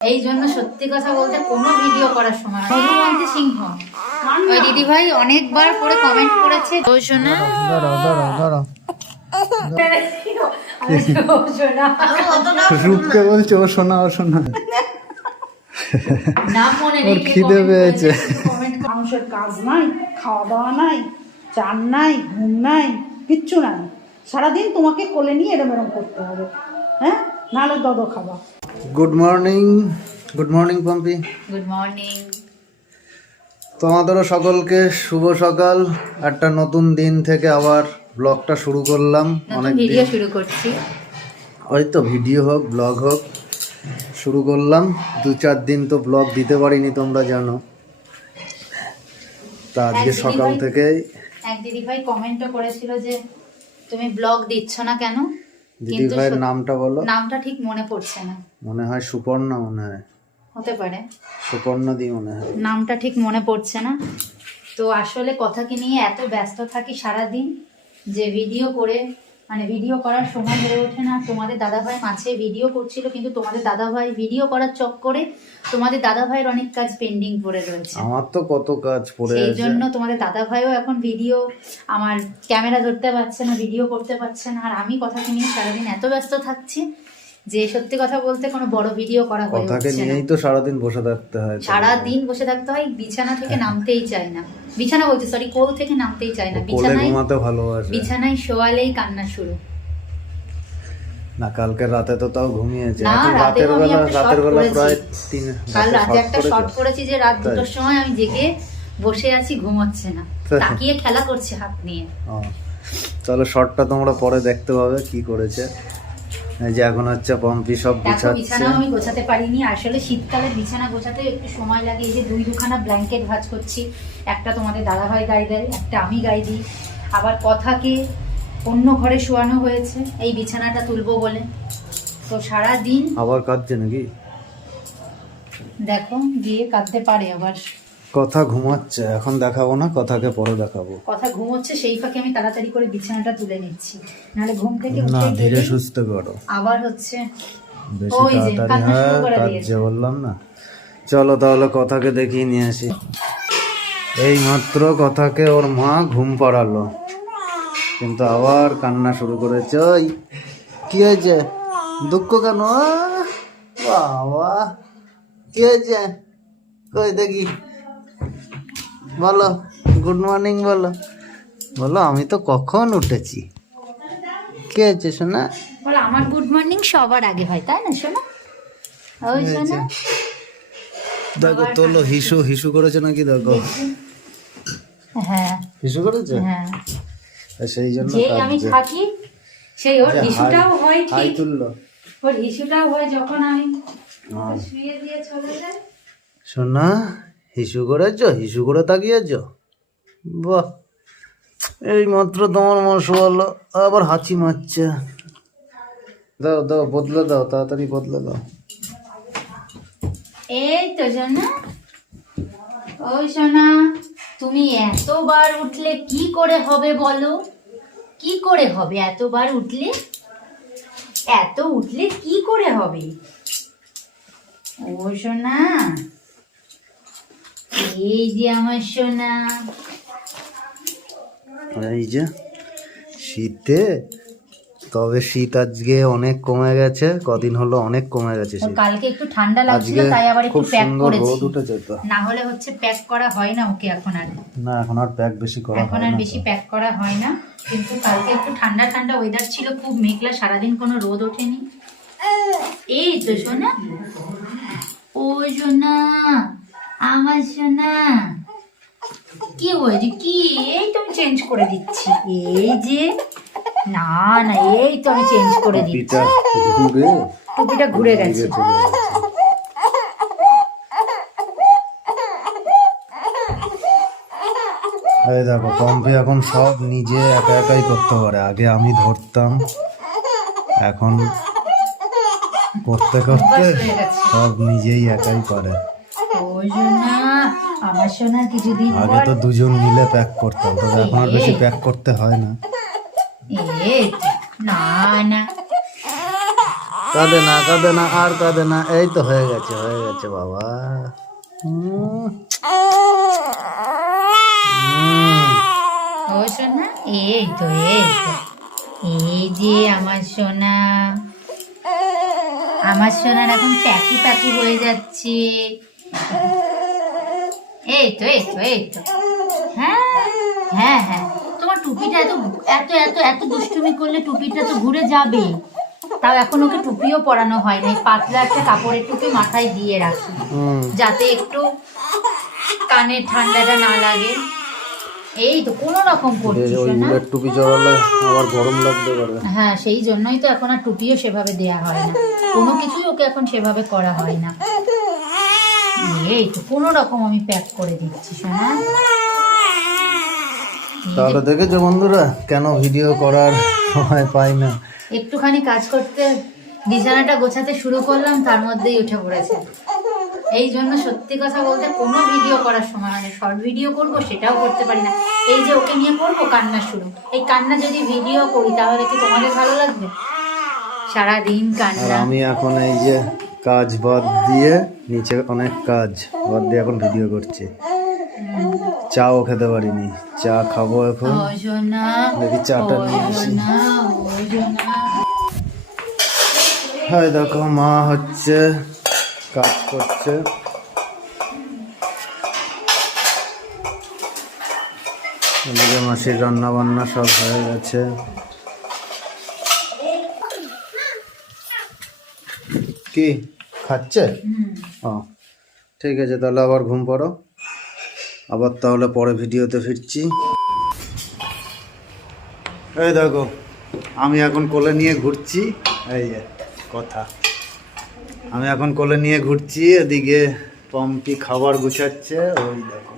এই জন্য সত্যি কথা বলতে কোনো ভিডিও করার সময় মধুমন্তী সিংহ। ওই দিদি ভাই অনেকবার করে কমেন্ট করেছে। দাঁড়াও ও শোনা রূপকে বলছে ও শোনা ও শোনা নাম মনে নেই খিদে পেয়েছে। কমেন্ট মানুষের কাজ নাই খাওয়া দাওয়া নাই চান নাই ঘুম নাই কিচ্ছু নাই। সারাদিন তোমাকে কোলে নিয়ে এরম এরম করতে হবে হ্যাঁ? নাহলে দদ খাবা। Good morning good morning Pompi good morning তোমাদেরও সকলকে শুভ সকাল। একটা নতুন দিন থেকে আবার ব্লগটা শুরু করলাম। অনেক ভিডিও শুরু করছি। ওই তো ভিডিও হোক ব্লগ হোক শুরু করলাম। দু চার দিন তো ব্লগ দিতে পারিনি তোমরা জানো। তা আজকে সকাল থেকেই এক দিদি ভাই কমেন্টও করেছিল যে তুমি ব্লগ দিচ্ছ না কেন? দিদি ভাইয়ের নামটা বলো। নামটা ঠিক মনে পড়ছে না। মনে হয় সুপর্ণা মনে হয়। হতে পারে। সুপর্ণা দি মনে হয়। নামটা ঠিক মনে পড়ছে না। তো আসলে কথাকে নিয়ে এত ব্যস্ত থাকি সারাদিন যে ভিডিও করে মানে ভিডিও করার সময় হয়ে ওঠে না। তোমাদের দাদাভাই মাঝে ভিডিও করছিল কিন্তু তোমাদের দাদাভাই ভিডিও করার চক্করে তোমাদের দাদাভাইয়ের অনেক কাজ পেন্ডিং পড়ে রয়েছে। আমার তো কত কাজ পড়ে সেই আছে। জন্য তোমাদের দাদাভাইও এখন ভিডিও আমার ক্যামেরা ধরতে পারছে না ভিডিও করতে পারছে না। আর আমি কথা শুনি সারাদিন এত ব্যস্ত থাকছি যে সত্যি কথা বলতে কোনো বড় ভিডিও করা হয়ে কথাকে নিয়েই তো সারাদিন বসে থাকতে হয় সারা দিন বসে থাকতে হয় বিছানা থেকে নামতেই চায় না। বিছানা বলছি সরি কোল থেকে নামতেই চায় না। বিছানায় ঘুমাতে ভালোবাসে। বিছানায় শোয়ালেই কান্না শুরু। না কালকে রাতে তো তাও ঘুমিয়েছে। রাতের বেলা রাতের বেলা প্রায় তিন কাল রাতে একটা শর্ট করেছি। যে রাত? দুটোর সময় আমি জেগে বসে আছি ঘুমোচ্ছে না। তাকিয়ে খেলা করছে হাত নিয়ে। তাহলে শর্টটা তোমরা পরে দেখতে পাবে কি করেছে। এই যে এখন হচ্ছে পম্পি সব দেখো গুছাচ্ছে। আমি গোছাতে পারিনি। আসলে শীতকালে বিছানা গোছাতে একটু সময় লাগে। এই যে দুই দুখানা ব্ল্যাঙ্কেট ভাঁজ করছি। একটা তোমাদের দাদাভাই গায়ে দেয় একটা আমি গায়ে দিই। আবার কথাকে অন্য ঘরে শোয়ানো হয়েছে। এই বিছানাটা তুলবো বলে। তো সারা দিন আবার কাঁদছে নাকি? দেখো গিয়ে কাঁদতে পারে আবার। কথা ঘুমাচ্ছে এখন দেখাবো না কথাকে পরে দেখাবো। কথা ঘুমোচ্ছে সেই ফাঁকে আমি তাড়াতাড়ি করে বিছানাটা তুলে নিচ্ছি। নাহলে ঘুম থেকে না ধীরে সুস্থ করো। আবার হচ্ছে বেশি ওই যে, তাড়াতাড়ি শুরু হ্যাঁ দিয়েছে। বললাম না। চলো তাহলে কথাকে দেখিয়ে নিয়ে আসি। এই মাত্র কথাকে ওর মা ঘুম পাড়ালো। কিন্তু আবার কান্না শুরু করেছে ওই কি হয়েছে? দুঃখ কেন? বাবা কি হয়েছে? কই দেখি। বলো গুড মর্নিং বলো। বলো আমি তো কখন উঠেছি? কি হয়েছে শোনা বল আমার গুড মর্নিং সবার আগে হয় তাই না শোনা ওই শোনো দেখো তোলো হিসু হিসু করেছে নাকি দেখো? হ্যাঁ। হিসু করেছে? হ্যাঁ। সেই জন্য আমি থাকি সেই ওর হিসুটাও হয় ঠিক। তুললো। ওর হিসুটাও হয় যখন আমি। শুয়ে দিয়ে চলে যাই। শোনা হিসু করেছ, হিসু করে তাকিয়েছ? বাহ, এই মাত্র তোমার মা শোয়ালো আবার হাঁচি মারছে। দাও দাও, বদলে দাও, তাড়াতাড়ি বদলে দাও। এই তো সোনা। ওই সোনা, তুমি এতবার উঠলে কি করে হবে বলো? কি করে হবে এতবার উঠলে? এত উঠলে কি করে হবে? ও সোনা এই যে আমার সোনা। এই যে শীতে তবে শীত আজকে অনেক কমে গেছে কদিন হলো অনেক কমে গেছে কালকে একটু ঠান্ডা লাগছিল তাই আবার একটু প্যাক করেছি। না হলে হচ্ছে প্যাক করা হয় না ওকে এখন আর। না এখন আর প্যাক বেশি করা এখন আর বেশি প্যাক করা হয় না কিন্তু কালকে একটু ঠান্ডা ঠান্ডা ওয়েদার ছিল খুব মেঘলা সারাদিন কোনো রোদ ওঠেনি। এই তো সোনা। ও সোনা আমার সোনা কি হয়েছে কি? এই তো আমি চেঞ্জ করে দিচ্ছি। এই যে না না এই তো আমি চেঞ্জ করে দিচ্ছি। ঘুরে টুপিটা ঘুরে গেছে। এই দেখো পম্পে এখন সব নিজে একা একাই করতে পারে। আগে আমি ধরতাম এখন করতে করতে সব নিজেই একাই পারে ও সোনা আমার সোনা কিছুদিন আগে তো দুজন মিলে প্যাক করতাম তবে এখন আর বেশি প্যাক করতে হয় না। এই না না। কাঁদে না কাঁদে না আর কাঁদে না এই তো হয়ে গেছে হয়ে গেছে বাবা। ও সোনা এই তো এই তো। এই যে আমার সোনা। আমার সোনার এখন প্যাকু প্যাকু হয়ে যাচ্ছে। এই তো এই তো এই তো হ্যাঁ হ্যাঁ হ্যাঁ। তোমার টুপিটা এত এত এত এত দুষ্টুমি করলে টুপিটা তো ঘুরে যাবে। তাও এখন ওকে টুপিও পরানো হয় না পাতলা একটা কাপড়ের টুপি মাথায় দিয়ে রাখি। যাতে একটু কানের ঠান্ডাটা না লাগে। এই তো কোনো রকম করছিস না। টুপি জড়ালে আবার গরম লাগতে পারে। হ্যাঁ সেই জন্যই তো এখন আর টুপিও সেভাবে দেয়া হয় না। কোনো কিছুই ওকে এখন সেভাবে করা হয় না। এই তো কোনো রকম আমি প্যাক করে দিচ্ছি শোনা তাহলে দেখেছ বন্ধুরা কেন ভিডিও করার সময় পাই না। একটুখানি কাজ করতে বিছানাটা গোছাতে শুরু করলাম তার মধ্যেই উঠে পড়েছে। এই জন্য সত্যি কথা বলতে কোনো ভিডিও করার সময় মানে শর্ট ভিডিও করব সেটাও করতে পারি না। এই যে ওকে নিয়ে করব কান্না শুরু। এই কান্না যদি ভিডিও করি তাহলে কি তোমাদের ভালো লাগবে? সারাদিন কান্না। আমি এখন এই যে কাজ বাদ দিয়ে নিচে অনেক কাজ বাদ দিয়ে এখন ভিডিও করছি। চাও খেতে পারিনি চা খাব এখন। দেখি চাটা নিয়ে আসি। হ্যাঁ দেখো মা হচ্ছে কাজ করছে। এদিকে মাসির রান্না বান্না সব হয়ে গেছে। কি খাচ্ছে? ও ঠিক আছে তাহলে আবার ঘুম পড়ো। আবার তাহলে পরে ভিডিওতে ফিরছি। এই দেখো আমি এখন কোলে নিয়ে ঘুরছি। এই যে কথা। আমি এখন কোলে নিয়ে ঘুরছি এদিকে পম্পি খাবার গুছাচ্ছে ওই দেখো।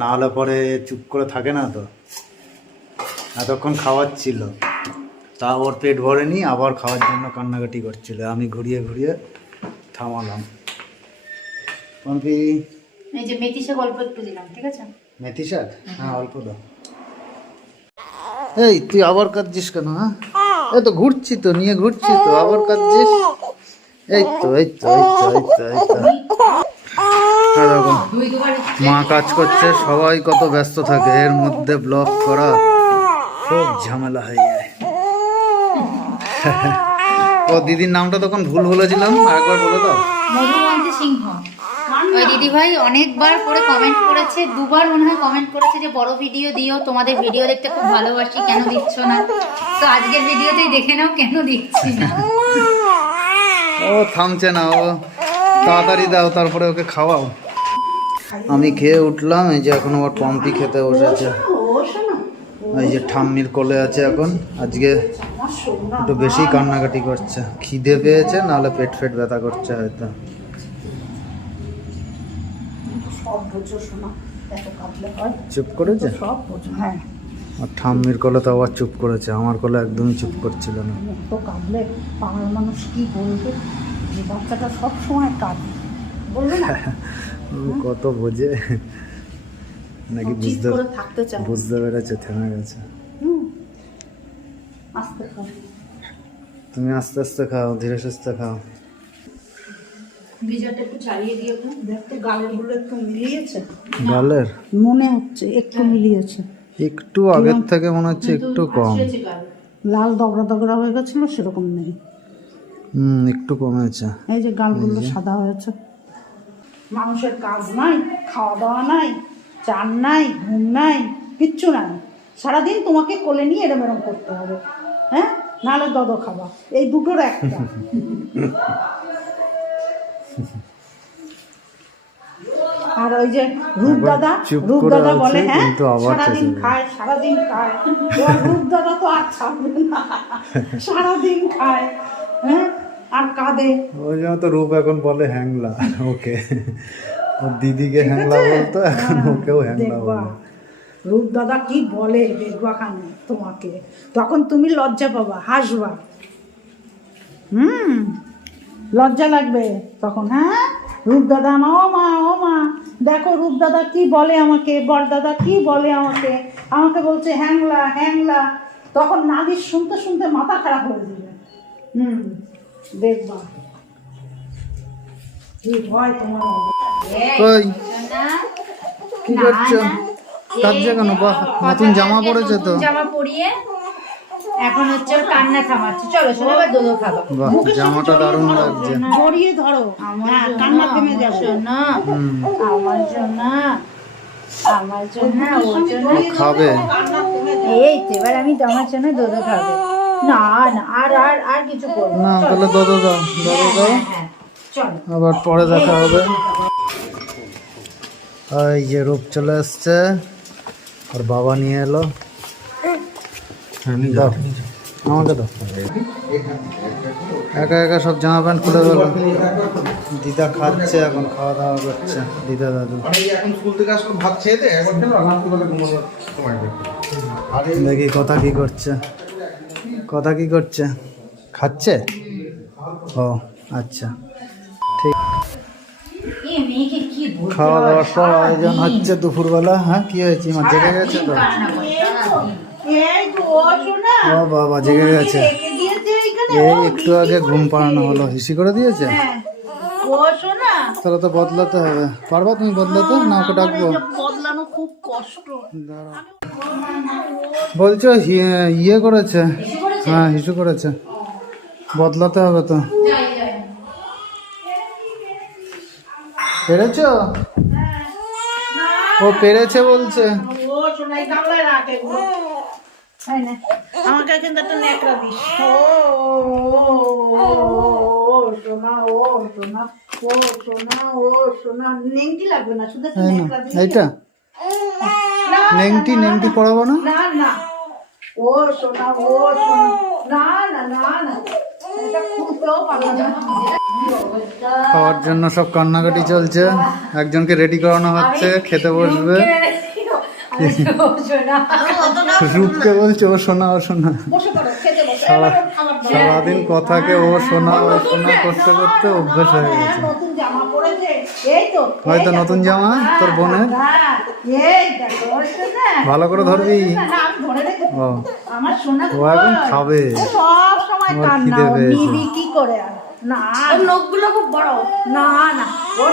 না হলে পরে চুপ করে থাকে না তো। এতক্ষণ খাওয়াচ্ছিল। তা ওর পেট ভরেনি আবার খাওয়ার জন্য কান্নাকাটি করছিল। আমি ঘুরিয়ে ঘুরিয়ে থামালাম। পম্পি? এই যে মেথি শাক অল্প একটু দিলাম ঠিক আছে? মেথি শাক হ্যাঁ অল্প দাও। এই তুই আবার কাঁদছিস কেন হ্যাঁ? এই তো ঘুরছি তো নিয়ে ঘুরছি তো আবার কাঁদছিস? এই তো এই তো এই তো এই তো এই তো। হ্যাঁ মা কাজ করছে সবাই কত ব্যস্ত থাকে এর মধ্যে ব্লগ করা খুব ঝামেলা হয়ে যায়। ও দিদির নামটা তখন ভুল বলেছিলাম আরেকবার বলে দাও মধুমন্তী সিংহ। ওই দিদি ভাই অনেকবার করে কমেন্ট করেছে দুবার মনে হয় কমেন্ট করেছে যে বড় ভিডিও দিও তোমাদের ভিডিও দেখতে খুব ভালোবাসি কেন দিচ্ছ না? তো আজকের ভিডিওতেই দেখে নাও কেন দিচ্ছি না? ও থামছে না ও। তাড়াতাড়ি দাও তারপরে ওকে খাওয়াও। আমি খেয়ে উঠলাম এই যে এখন আবার পম্পি খেতে বসেছে। এই যে ঠাম্মির কোলে আছে এখন। আজকে একটু বেশি কান্নাকাটি করছে। খিদে পেয়েছে নাহলে পেট ফেট ব্যথা করছে হয়তো। হয়। চুপ করেছে? হ্যাঁ। আর ঠাম্মির কোলে তো আবার চুপ করেছে আমার কোলে একদমই চুপ করছিল না। এত কাঁদলে পাড়ার মানুষ কি বলবে? যে বাচ্চাটা সব সময় কাঁদে। বলবে না? ও কত বোঝে। নাকি বুঝতে বুঝতে পেরেছে থেমে গেছে। আস্তে তুমি আস্তে আস্তে খাও ধীরে সুস্থে খাও। ভিডিওটা একটু চালিয়ে দিও। তো। গালেরগুলো একটু মিলিয়েছে। গালের? মনে হচ্ছে একটু মিলিয়েছে। একটু আগের থেকে মনে হচ্ছে একটু কম। লাল দগড়া দগড়া হয়ে গেছিল সেরকম নেই। হুম একটু কমেছে। এই যে গালগুলো সাদা হয়েছে। মানুষের কাজ নাই খাওয়া দাওয়া নাই চান নাই ঘুম নাই কিচ্ছু নাই। সারাদিন তোমাকে কোলে নিয়ে এরম এরম করতে হবে। হ্যাঁ? নাহলে দদ খাবা। এই দুটোর একটা। আর ওই যে রূপদাদা চুপ করে রূপদাদা আছে, বলে হ্যাঁ সারাদিন খায় সারাদিন খায়। এবার রূপদাদা তো আর ছাড়বে না। সারাদিন খায় হ্যাঁ আর কাঁদে। ওই জন্য তো রূপ এখন বলে হ্যাংলা ওকে। দিদিকে হ্যাংলা বলতো এখন ওকেও হ্যাংলা বলে। রূপ দাদা কি বলে দেখবা খানে তোমাকে? তখন তুমি লজ্জা পাবা হাসবা। হুম লজ্জা লাগবে তখন হ্যাঁ? রূপ দাদা মা ও মা ও মা দেখো রূপ দাদা কি বলে আমাকে বর দাদা কি বলে আমাকে? আমাকে বলছে হ্যাংলা হ্যাংলা। তখন নাদির শুনতে শুনতে মাথা খারাপ হয়ে যাবে। হুম দেখবা। কি ভয় তোমার। কি করছ? না। কাঁদছে কেন বাহ নতুন জামা পড়েছে তো। জামা পরিয়ে এখন হচ্ছে কান্না থামাচ্ছে। চলো শোনো এবার খাব। বাহ জামাটা দারুণ লাগছে। জড়িয়ে ধরো। আমার হ্যাঁ কান্না থেমে আমার যাবে জন্য, আমার জন্য আমার জন্য ওর জন্য। খাবে? এই তো এবার আমি তোমার জন্য দোদো খাব। না না আর আর আর কিছু করব না। তাহলে দদো দাও দদো দাও। হ্যাঁ হ্যাঁ আবার পরে দেখা হবে। এই যে রূপ চলে এসছে আর বাবা নিয়ে এলো। আমাকে দাও। একা একা সব জামা প্যান্ট খুলে গেল দিদা খাচ্ছে এখন খাওয়া দাওয়া করছে দিদা দাদু। দেখি কথা কি করছে। কথা কি করছে? খাচ্ছে? ও আচ্ছা ঠিক এই মেয়েকে কি বলতে খাওয়া? দাওয়ার সব আয়োজন। হচ্ছে দুপুরবেলা হ্যাঁ? কি হয়েছে আমার জেগে গেছে তো? ও বাবা জেগে গেছে। এই একটু আগে ঘুম পাড়ানো হলো। হিসি করে দিয়েছে? হ্যাঁ। তাহলে তো বদলাতে হবে। পারবা তুমি বদলাতে? না ওকে ডাকবো? এটা বদলানো খুব কষ্ট। বলছো ইয়ে করেছে? হ্যাঁ হিসু করেছে। বদলাতে হবে তো যাই, যাই। পেরেছ? ও পেরেছে বলছে। আমাকে একটা দিস। ও নেংটি লাগবে না শুধু এইটা। নেংটি নেংটি পড়াবো না? না না। ও শোনা ও শোনা না না না না। খাওয়ার জন্য সব কান্নাকাটি চলছে। একজনকে রেডি করানো হচ্ছে খেতে বসবে। রূপকে বলছে ও শোনা শোনা। সারাদিন কথাকে ও শোনা ও শোনা করতে করতে অভ্যেস হ্যাঁ, গেছে নতুন জামা পরেছে এই তো হয়তো। নতুন জামা তোর বোনের হ্যাঁ। ভালো করে ধরবি ও ও এখন খাবে কি করে না নখগুলো খুব বড় না না ওর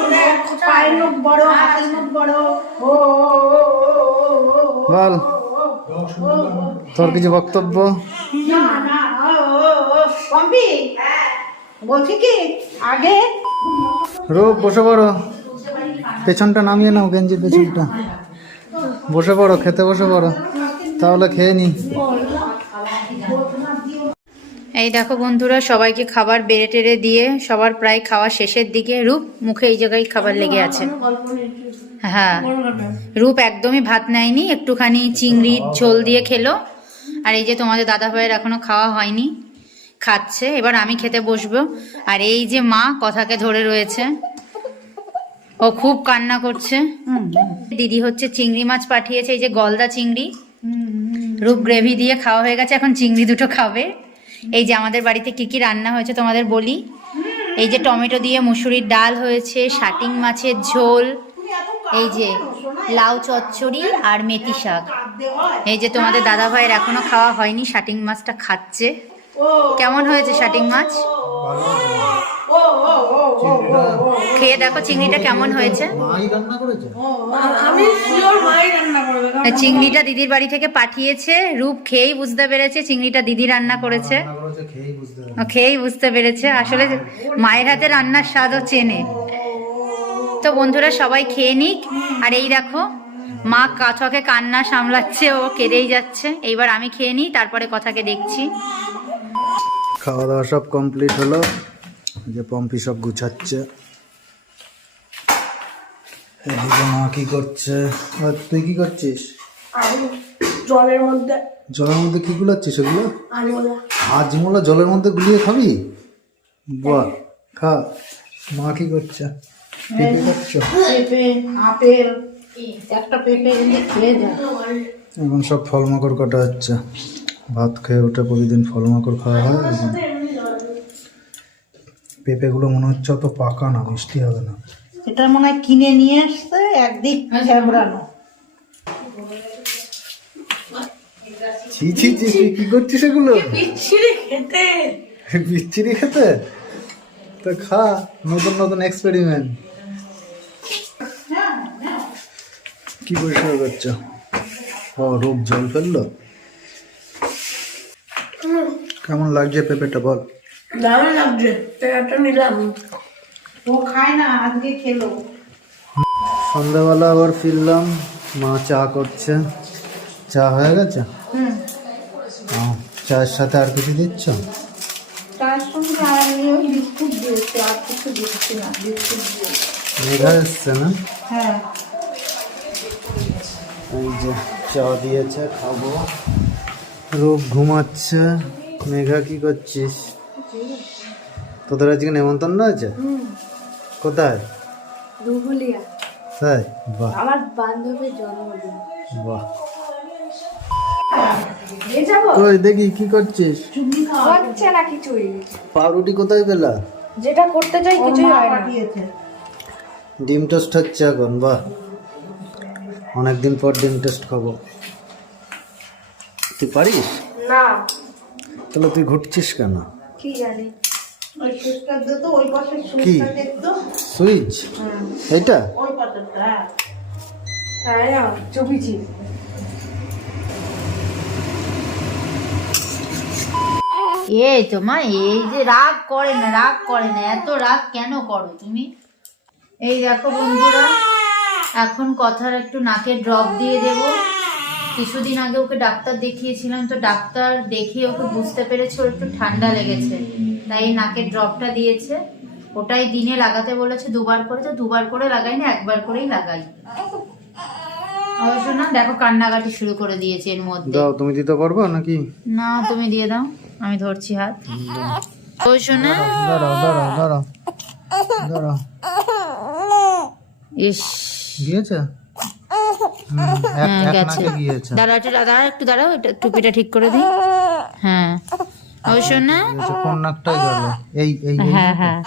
পায়ের নখ বড় হাতের নখ বড় ও ও, ও, ও, ও, ও, ও, বল তোর কিছু বক্তব্য না না ও ও, ও, পম্পি বলছি কি আগে রূপ বসে পড়ো। পেছনটা নামিয়ে নাও গেঞ্জির পেছনটা। বসে পড়ো খেতে বসে পড়ো। তাহলে খেয়ে নি। এই দেখো বন্ধুরা সবাইকে খাবার বেড়ে টেড়ে দিয়ে সবার প্রায় খাওয়া শেষের দিকে। রূপ মুখে এই জায়গায় খাবার লেগে আছে। হ্যাঁ। রূপ একদমই ভাত নেয়নি একটুখানি চিংড়ির ঝোল দিয়ে খেলো। আর এই যে তোমাদের দাদা ভাইয়ের এখনও খাওয়া হয়নি। খাচ্ছে, এবার আমি খেতে বসবো। আর এই যে মা কথাকে ধরে রয়েছে, ও খুব কান্না করছে। দিদি হচ্ছে চিংড়ি মাছ পাঠিয়েছে, এই যে গলদা চিংড়ি। রূপ গ্রেভি দিয়ে খাওয়া হয়ে গেছে, এখন চিংড়ি দুটো খাবে। এই যে আমাদের বাড়িতে কি কি রান্না হয়েছে তোমাদের বলি। এই যে টমেটো দিয়ে মুসুরির ডাল হয়েছে, শাটিং মাছের ঝোল, এই যে লাউ চচ্চড়ি আর মেথি শাক। এই যে তোমাদের দাদা ভাইয়ের এখনও খাওয়া হয়নি, শাটিং মাছটা খাচ্ছে। কেমন হয়েছে শাটিং মাছ? খেয়ে দেখো চিংড়িটা কেমন হয়েছে। চিংড়িটা দিদির বাড়ি থেকে পাঠিয়েছে রূপ খেয়েই বুঝতে পেরেছে চিংড়িটা দিদি রান্না করেছে। খেয়েই বুঝতে পেরেছে। আসলে মায়ের হাতে রান্নার স্বাদও চেনে। তো বন্ধুরা সবাই খেয়ে নিক। আর এই দেখো মা কথাকে কান্না সামলাচ্ছে ও কেঁদেই যাচ্ছে। এইবার আমি খেয়ে নিই তারপরে কথাকে দেখছি। খাওয়া দাওয়া সব কমপ্লিট হলো। যে পম্পি সব গুছাচ্ছে। এদিকে মা কি করছে? আর তুই কি করছিস? জলের মধ্যে। জলের মধ্যে কি গুলাচ্ছিস ওগুলো? আজমোলা। জলের মধ্যে গুলিয়ে খাবি? বাহ খা। মা কি করছে? পেঁপে খাচ্ছ? পেঁপে আপেল একটা পেঁপে খেয়ে যা। এখন সব ফলমাকড় কাটা হচ্ছে। ভাত খেয়ে উঠে প্রতিদিন ফল মাকড় খাওয়া হয়। পেঁপেগুলো মনে হচ্ছে অত পাকা না মিষ্টি হবে না। এটা মনে হয় কিনে নিয়ে আসতে একদিক ফেবরানো ছি ছি ছি কি করছিস এগুলো? বিচ্ছিরি খেতে। বিচ্ছিরি খেতে? তো খা নতুন নতুন এক্সপেরিমেন্ট কি পরিষ্কার করছ? ও রূপ জল ফেলল? কেমন লাগছে পেঁপেটা বল? দারুণ লাগছে পেয়ারটা নিলাম। ও খায় না আজকে খেলো। সন্ধ্যাবেলা আবার ফিরলাম মা চা করছে। চা হয়ে গেছে? চায়ের সাথে আর কিছু দিচ্ছ? মেঘা এসছে না? হ্যাঁ। এই যে চা দিয়েছে খাব। রূপ ঘুমাচ্ছে। মেঘা কি করছিস? তোদের আজকে নেমন্তন্ন আছে কোথায়? রুহুলিয়া তাই? বাহ। আমার বান্ধবীর জন্মদিন। বাহ। নিয়ে দেখি কি করছিস? হচ্ছে না কিছুই। পাউরুটি কোথায় পেলা? যেটা করতে চাই ওর কিছুই হয় না। ডিম টোস্ট হচ্ছে এখন বাহ। অনেকদিন পর ডিম টোস্ট খাব। তুই পারিস? না। তাহলে তুই ঘুরছিস কেন? কি জানি? ওই সুস্কার দিত ওই পাশে কি? সুইচ? এইটা? হ্যাঁ। তাই না? চুপিছি এই তো মা এই যে রাগ করে না রাগ করে না এত রাগ কেন করো তুমি? এই দেখো বন্ধুরা এখন কথার একটু নাকে ড্রপ দিয়ে দেব। কিছুদিন আগে ওকে ডাক্তার দেখিয়েছিলাম তো ডাক্তার দেখিয়ে ওকে বুঝতে পেরেছে ওর একটু ঠান্ডা লেগেছে। তাই এই নাকের ড্রপটা দিয়েছে। ওটাই দিনে লাগাতে বলেছে দুবার করে তো দুবার করে লাগাই না একবার করেই লাগাই। অবশ্য না দেখো কান্নাকাটি শুরু করে দিয়েছে এর মধ্যে। দাও তুমি দিতে পারব নাকি? না তুমি দিয়ে দাও আমি ধরছি হাত। ও শোনা দাঁড়াও দাঁড়াও দাঁড়াও দাঁড়াও। ইস। এক গেছে। নাকে গিয়েছে। দাঁড়া একটু একটু দাঁড়াও এটা টুপিটা ঠিক করে দিই। হ্যাঁ। ও শোনা। গিয়েছে, কোন নাকটাই গেল। এই এই এই হ্যাঁ হ্যাঁ।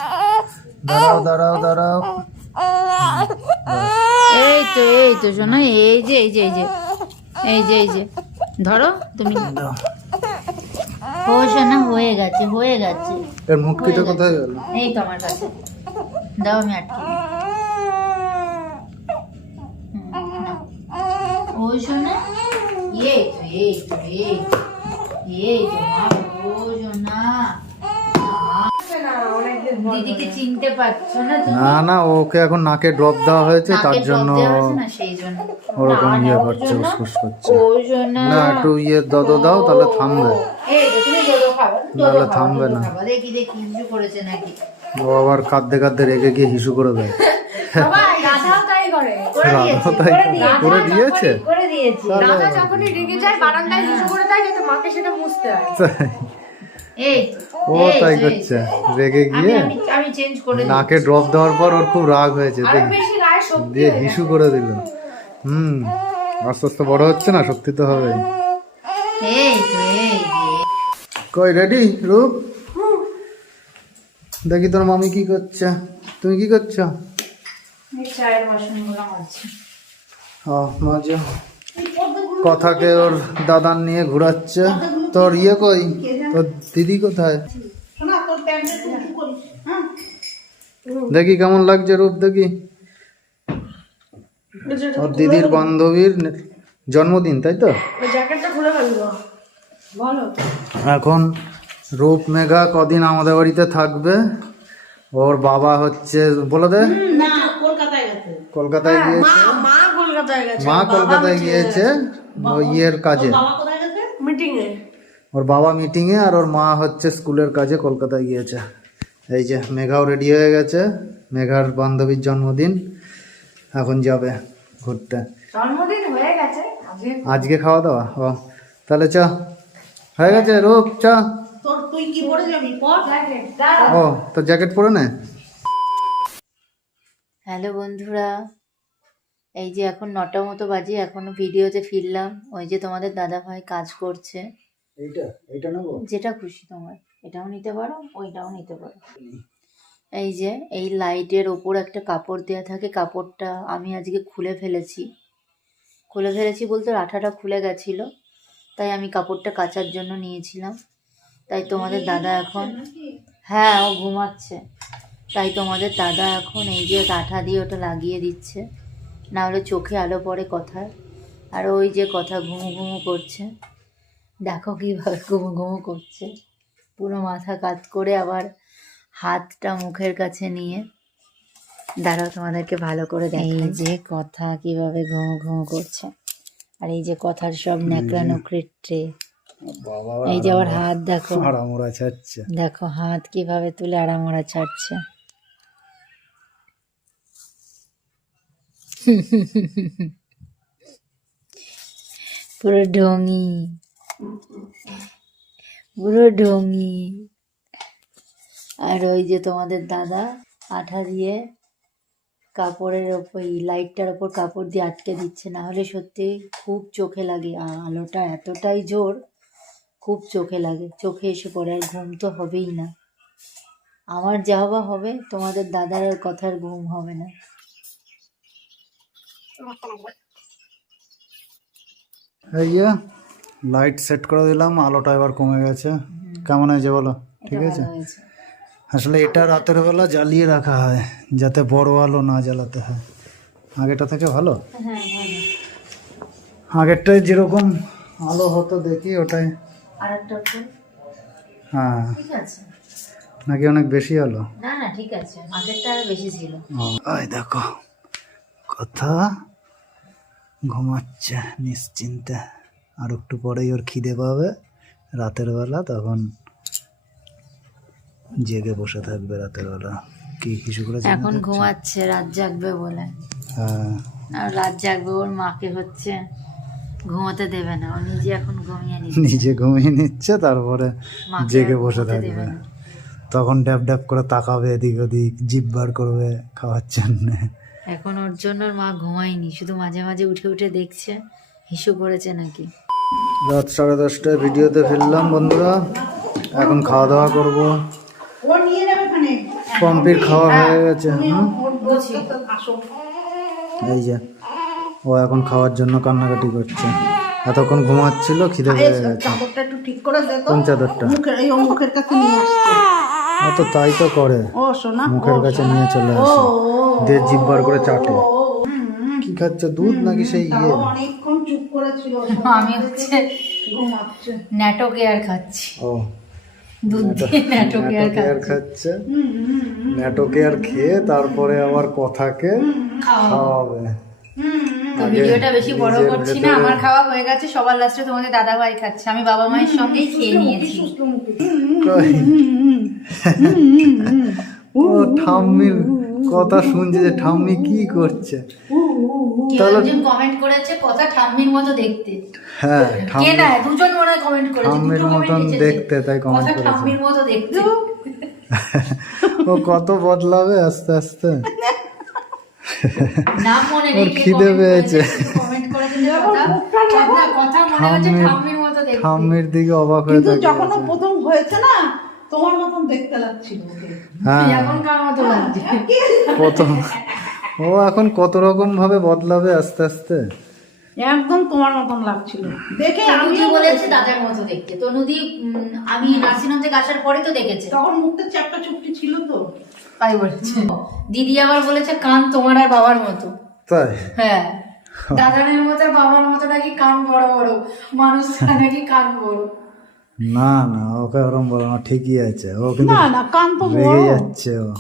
দাঁড়াও দাঁড়াও দাঁড়াও। এই তো এই তো শোনো এই যে এই যে এই যে। এই যে এই যে। ধরো তুমি। ও শোনা হয়ে গেছে হয়ে গেছে। এর মুটকিটা কোথায় গেল? এই তো আমার কাছে। দাও আমি আটকে দিই। হুম, নাও। ও শোনা এই তো এই তো এই এই তো মা দিদিকে চিনতে পারছ না তুমি? না না ওকে এখন নাকে ড্রপ দেওয়া হয়েছে তার জন্য ওরকম ইয়ে করছে উসকুস করছে। না একটু ইয়ে দদো দাও তাহলে থামবে। এই তো তুমি দোদো খাবা নাহলে থামবে না। দেখি দেখি কিছু করেছে নাকি? ও আবার কাঁদতে কাঁদতে রেগে গিয়ে হিসু করে দেয়। করে। করে দিয়েছে করে দিয়েছে করে দিয়েছে। করে যখনই রেগে যায় বারান্দায় হিসু করে দেয় যাতে মাকে সেটা বুঝতে হয়। এই ও তাই করছে। রেগে গিয়ে আমি আমি চেঞ্জ করে নাকে ড্রপ দেওয়ার পর ওর খুব রাগ হয়েছে। দিয়ে হিসু করে দিল। হুম আস্তে আস্তে বড় হচ্ছে না শক্তি তো হবে। কই রেডি রূপ? দেখি তোর মামি কি করছে। তুমি কি করছ? চায়ের বাসনগুলো ও মজা। কথাকে ওর দাদার নিয়ে ঘোরাচ্ছে। তোর ইয়ে কই? তোর দিদি কোথায়? হ্যাঁ? দেখি কেমন লাগছে রূপ দেখি। ওর দিদির বান্ধবীর জন্মদিন তাই তো? এখন রূপ মেঘা কদিন আমাদের বাড়িতে থাকবে। ওর বাবা হচ্ছে বলে দে। না কলকাতায় গেছে। কলকাতায় গিয়েছে? মা মা কলকাতায় গেছে। মা কলকাতায় গিয়েছে ইয়ের কাজে। বাবা কোথায় গেছে? মিটিং এ ওর বাবা মিটিংয়ে আর ওর মা হচ্ছে স্কুলের কাজে কলকাতায় গিয়েছে। এই যে মেঘাও রেডি হয়ে গেছে। মেঘার বান্ধবীর জন্মদিন। এখন যাবে ঘুরতে। জন্মদিন হয়ে গেছে আজকে। আজকে খাওয়া দাওয়া? ও তাহলে চ। হয়ে গেছে রূপ চ। তোর তুই কি পরে যাবি? পর? ও তোর জ্যাকেট পরে নে? হ্যালো বন্ধুরা এই যে এখন নটা মতো বাজে এখনও ভিডিওতে ফিরলাম। ওই যে তোমাদের দাদা ভাই কাজ করছে। এইটা এইটা নেব? যেটা খুশি তোমার। এটাও নিতে পারো ওইটাও নিতে পারো। এই যে এই লাইটের ওপর একটা কাপড় দেওয়া থাকে। কাপড়টা আমি আজকে খুলে ফেলেছি। খুলে ফেলেছি বলতে আঠাটা খুলে গেছিল তাই আমি কাপড়টা কাচার জন্য নিয়েছিলাম। তাই তোমাদের দাদা এখন হ্যাঁ ও ঘুমাচ্ছে। তাই তোমাদের দাদা এখন এই যে কাঁঠা দিয়ে ওটা লাগিয়ে দিচ্ছে। না হলে চোখে আলো পড়ে কথার আর ওই যে কথা ঘুমু ঘুমু করছে। দেখো কীভাবে ঘুমু ঘুমু করছে। পুরো মাথা কাত করে আবার হাতটা মুখের কাছে নিয়ে। দাঁড়াও তোমাদেরকে ভালো করে দেখ এই যে কথা কীভাবে ঘুমু ঘুমু করছে। আর এই যে কথার সব ন্যাকড়া নকড়ির ট্রে। এই যে আবার হাত দেখো। আড়ামোড়া ছাড়ছে। দেখো হাত কীভাবে তুলে আড়ামোড়া ছাড়ছে। পুরো ঢঙি পুরো ঢঙি আর ওই যে তোমাদের দাদা আঠা দিয়ে কাপড়ের ওপর লাইটটার ওপর কাপড় দিয়ে আটকে দিচ্ছে। না হলে সত্যি খুব চোখে লাগে। আর আলোটা এতটাই জোর, খুব চোখে লাগে। চোখে এসে পড়ে, আর ঘুম তো হবেই না। আমার যা হবে, তোমাদের দাদার কথার ঘুম হবে না। এই যে লাইট সেট করে দিলাম আলোটা এবার কমে গেছে। কেমন হয়েছে বলো? ঠিক আছে? আসলে এটা রাতের বেলা জ্বালিয়ে রাখা হয় যাতে বড় আলো না জ্বালাতে হয়। আগেটা থেকে ভালো? হ্যাঁ আগেরটায় যেরকম আলো হতো দেখি ওটাই। হ্যাঁ। নাকি অনেক বেশি আলো? না না ঠিক আছে। আগেরটা বেশি ছিল। ওই দেখো কথা ঘুমাচ্ছে নিশ্চিন্তে। আর একটু পরেই ওর খিদে পাবে। রাতের বেলা তখন জেগে বসে থাকবে রাতের বেলা। কি কিছু করে এখন ঘুমাচ্ছে রাত জাগবে বলে। হ্যাঁ। আর রাত জাগবে ওর মাকে হচ্ছে ঘুমাতে দেবে না। ও নিজে এখন ঘুমিয়ে নিচ্ছে। নিজে ঘুমিয়ে নিচ্ছে তারপরে জেগে বসে থাকবে। তখন ড্যাব ড্যাব করে তাকাবে এদিক ওদিক জিভ বার করবে খাওয়ার জন্য। এখন ওর জন্য মা ঘুমায়নি শুধু মাঝে মাঝে উঠে উঠে দেখছে হিসু করেছে নাকি? রাত সাড়ে দশটায় ভিডিওতে ফিরলাম বন্ধুরা এখন খাওয়া দাওয়া করব। ও নিয়ে নেবে ওখানে পম্পির খাওয়া হয়ে গেছে এই যে ও এখন খাওয়ার জন্য কান্নাকাটি করছে। এতক্ষণ ঘুমাচ্ছিল খিদে পেয়ে গেছে। চাদরটা একটু ঠিক করে দে কোন চাদরটা? মুখের কাছে নিয়ে আসছে। ও তো তাই তো করে। ও সোনা। মুখের কাছে নিয়ে চলে আসে। দিয়ে জিভ বার করে চাটে। কি খাচ্ছে দুধ নাকি সেই ইয়ে? অনেকক্ষণ চুপ করেছিল। আমি হচ্ছে ঘুমাচ্ছে। ন্যাটো কেয়ার খাচ্ছি। ও দুধ দিয়ে ন্যাটো কেয়ার খাচ্ছি। খাচ্ছে। ন্যাটোকেয়ার খেয়ে তারপরে আবার কথাকে খাওয়াবে। তো ভিডিওটা বেশি বড় করছি না। আমার খাওয়া হয়ে গেছে সবার লাস্টে তোমাদের দাদা ভাই খাচ্ছে। আমি বাবা মায়ের সঙ্গেই খেয়ে নিয়েছি? ও ঠাম্মির কথা শুনছে যে ঠাম্মি কি করছে? একজন কমেন্ট করেছে কথা ঠাম্মির মতো দেখতে। হ্যাঁ কে ঠাম্মি না দুজন মনে কমেন্ট করেছে ঠাম্মির মতন দেখতে, তাই কথা করেছে। ঠাম্মির মতো দেখতে। ও কত বদলাবে আস্তে আস্তে? ওর খিদে পেয়েছে। ঠাম্মির দিকে অবাক হয়ে থাকে। যখন প্রথম হয়েছে না তোমার মতন দেখতে লাগছিল ওকে। হ্যাঁ। এখন কার মতো লাগছে ও এখন কত রকম ভাবে বদলাবে আস্তে আস্তে? একদম তোমার মতন লাগছিল। দেখে আমি বলেছে দাদার মতো দেখতে। তো নদী আমি নার্সিংহোম থেকে আসার পরে তো দেখেছে। তখন মুখটা চ্যাপটা চুপটি ছিল তো তাই বলেছে। দিদি আবার বলেছে কান তোমার আর বাবার মতো। তাই? হ্যাঁ। দাদানের মতো বাবার মতো নাকি কান বড় বড়। মানুষ নাকি কান বড়। না না ওকে ওরম বলো না ঠিকই আছে ও কিন্তু না না কান তো রেগে যাচ্ছে ও।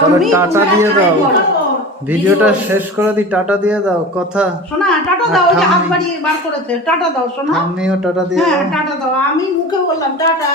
তাহলে টাটা দিয়ে দাও। ভিডিওটা শেষ করে দি টাটা দিয়ে দাও কথা। শোনা টাটা দাও ওই যে হাত বাড়িয়ে বার করেছে টাটা দাও শোনা আমিও টাটা দিয়ে হ্যাঁ দাও। টাটা দাও আমি মুখে বললাম টাটা।